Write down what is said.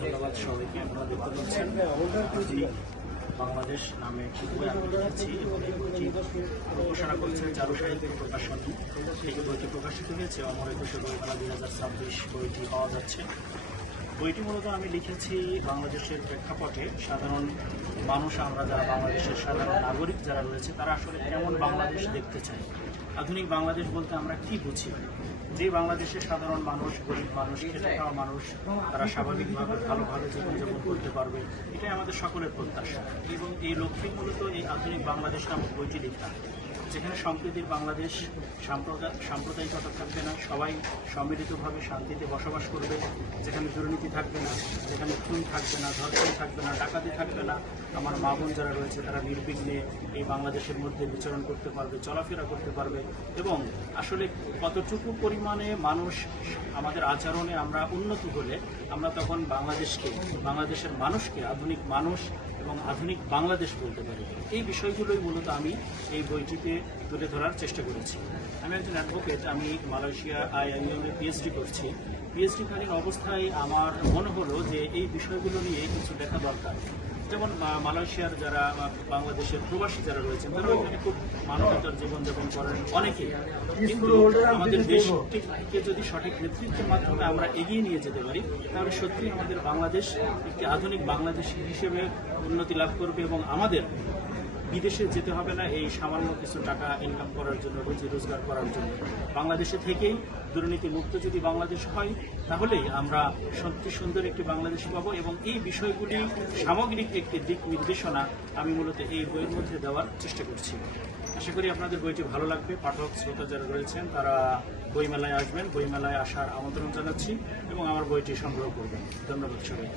ধন্যবাদ সবাইকে। আপনারা দেখতে পাচ্ছেন বাংলাদেশ নামে একটি বই আমি লিখেছি এবং এই বইটি ঘোষণা করেছে চারু সাহিত্য প্রকাশনী। এই বইটি প্রকাশিত হয়েছে অমর একুশে বইমেলা 2026 বইটি পাওয়া যাচ্ছে। বইটি মূলত আমি লিখেছি বাংলাদেশের প্রেক্ষাপটে সাধারণ মানুষ, আমরা যারা বাংলাদেশের সাধারণ নাগরিক যারা রয়েছে তারা আসলে কেমন বাংলাদেশ দেখতে চায়, আধুনিক বাংলাদেশ বলতে আমরা কি বুঝি। যে বাংলাদেশের সাধারণ মানুষ, গরিব মানুষ, খেটে খাওয়া মানুষ তারা স্বাভাবিকভাবে ভালোভাবে জীবনযাপন করতে পারবে, এটাই আমাদের সকলের প্রত্যাশা। এবং এই লক্ষ্যে মূলত এই আধুনিক বাংলাদেশ নামক বইটি লেখা, যেখানে সম্প্রীতির বাংলাদেশ, সাম্প্রদায়িকতা থাকবে না, সবাই সম্মিলিতভাবে শান্তিতে বসবাস করবে, যেখানে দুর্নীতি থাকবে না, যেখানে খুন থাকবে না, ধর্ষণ থাকবে না, ডাকাতি থাকবে না। আমার মা বোন যারা রয়েছে তারা নির্বিঘ্নে এই বাংলাদেশের মধ্যে বিচরণ করতে পারবে, চলাফেরা করতে পারবে। এবং আসলে কতটুকু পরিমাণে মানুষ আমাদের আচরণে আমরা উন্নতি হলে আমরা তখন বাংলাদেশের মানুষকে আধুনিক মানুষ এবং আধুনিক বাংলাদেশ বলতে পারি। এই বিষয়গুলোই মূলত আমি এই বইটিতে তুলে ধরার চেষ্টা করেছি। আমি একজন অ্যাডভোকেট, আমি মালয়েশিয়া আইআইএমে পিএইচডি করছি। পিএইচডিকালীন অবস্থায় আমার মনে হলো যে এই বিষয়গুলো নিয়ে কিছু দেখা দরকার। যেমন মালয়েশিয়ার যারা বাংলাদেশের প্রবাসী যারা রয়েছেন তারা ওইখানে খুব মানবতার জীবনযাপন করেন অনেকেই, কিন্তু আমাদের দেশকে যদি সঠিক নেতৃত্বের মাধ্যমে আমরা এগিয়ে নিয়ে যেতে পারি তাহলে সত্যিই আমাদের বাংলাদেশ একটি আধুনিক বাংলাদেশ হিসেবে উন্নতি লাভ করবে এবং আমাদের বিদেশে যেতে হবে না এই সামান্য কিছু টাকা ইনকাম করার জন্য, রুজি রোজগার করার জন্য। বাংলাদেশে থেকেই দুর্নীতি মুক্ত যদি বাংলাদেশ হয় তাহলেই আমরা সত্যি সুন্দর একটি বাংলাদেশ পাবো। এবং এই বিষয়গুলি সামগ্রিক একটি দিক নির্দেশনা আমি মূলত এই বইয়ের মধ্যে দেওয়ার চেষ্টা করছি। আশা করি আপনাদের বইটি ভালো লাগবে। পাঠক শ্রোতা যারা রয়েছেন তারা বইমেলায় আসবেন, বইমেলায় আসার আমন্ত্রণ জানাচ্ছি এবং আমার বইটি সংগ্রহ করবেন। ধন্যবাদ সবাই।